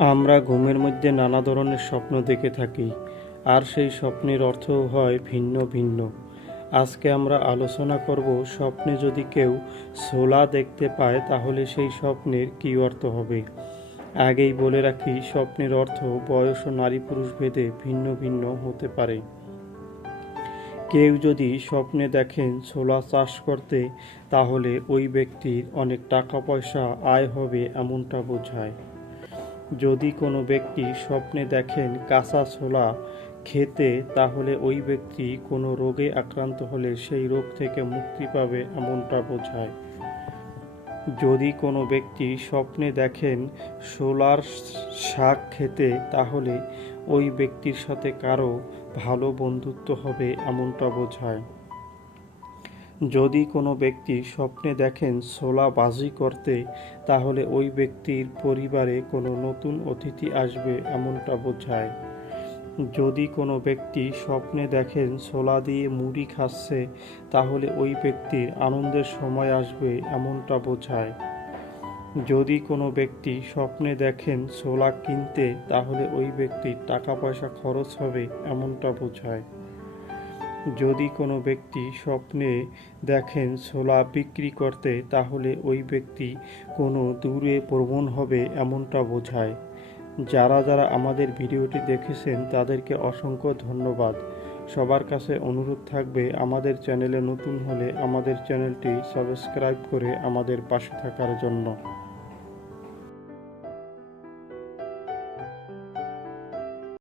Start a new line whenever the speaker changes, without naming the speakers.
আমরা ঘুমের মধ্যে নানা ধরনের স্বপ্ন দেখে থাকি, আর সেই স্বপ্নের অর্থও হয় ভিন্ন ভিন্ন। আজকে আমরা আলোচনা করব স্বপ্নে যদি কেউ সোলা দেখতে পায়, তাহলে সেই স্বপ্নের কী অর্থ হবে? আগেই বলে রাখি, স্বপ্নের অর্থ বয়স ও নারী পুরুষ ভেদে ভিন্ন ভিন্ন হতে পারে। কেউ যদি স্বপ্নে দেখেন ছোলা চাষ করতে, তাহলে ওই ব্যক্তির অনেক টাকা পয়সা আয় হবে এমনটা বোঝায়। যদি কোনো ব্যক্তি স্বপ্নে দেখেন কাঁচা ছোলা খেতে, তাহলে ওই ব্যক্তি কোনো রোগে আক্রান্ত হলে সেই রোগ থেকে মুক্তি পাবে এমনটা বোঝায়। যদি কোনো ব্যক্তি স্বপ্নে দেখেন সোলার শাক খেতে, তাহলে ওই ব্যক্তির সাথে কারও ভালো বন্ধুত্ব হবে এমনটা বোঝায়। যদি কোনো ব্যক্তি স্বপ্নে দেখেন ছোলা বাজি করতে, তাহলে ওই ব্যক্তির পরিবারে কোনো নতুন অতিথি আসবে এমনটা বোঝায়। যদি কোনো ব্যক্তি স্বপ্নে দেখেন ছোলা দিয়ে মুড়ি খাচ্ছে, তাহলে ওই ব্যক্তির আনন্দের সময় আসবে এমনটা বোঝায়। যদি কোনো ব্যক্তি স্বপ্নে দেখেন ছোলা কিনতে, তাহলে ওই ব্যক্তির টাকা পয়সা খরচ হবে এমনটা বোঝায়। যদি কোনো ব্যক্তি স্বপ্নে দেখেন ছোলা বিক্রি করতে, তাহলে ওই ব্যক্তি কোনো দূরে ভ্রমণ হবে এমনটা বোঝায়। যারা যারা আমাদের ভিডিওটি দেখেছেন, তাদেরকে অসংখ্য ধন্যবাদ। সবার কাছে অনুরোধ থাকবে, আমাদের চ্যানেলে নতুন হলে আমাদের চ্যানেলটি সাবস্ক্রাইব করে আমাদের পাশে থাকার জন্য।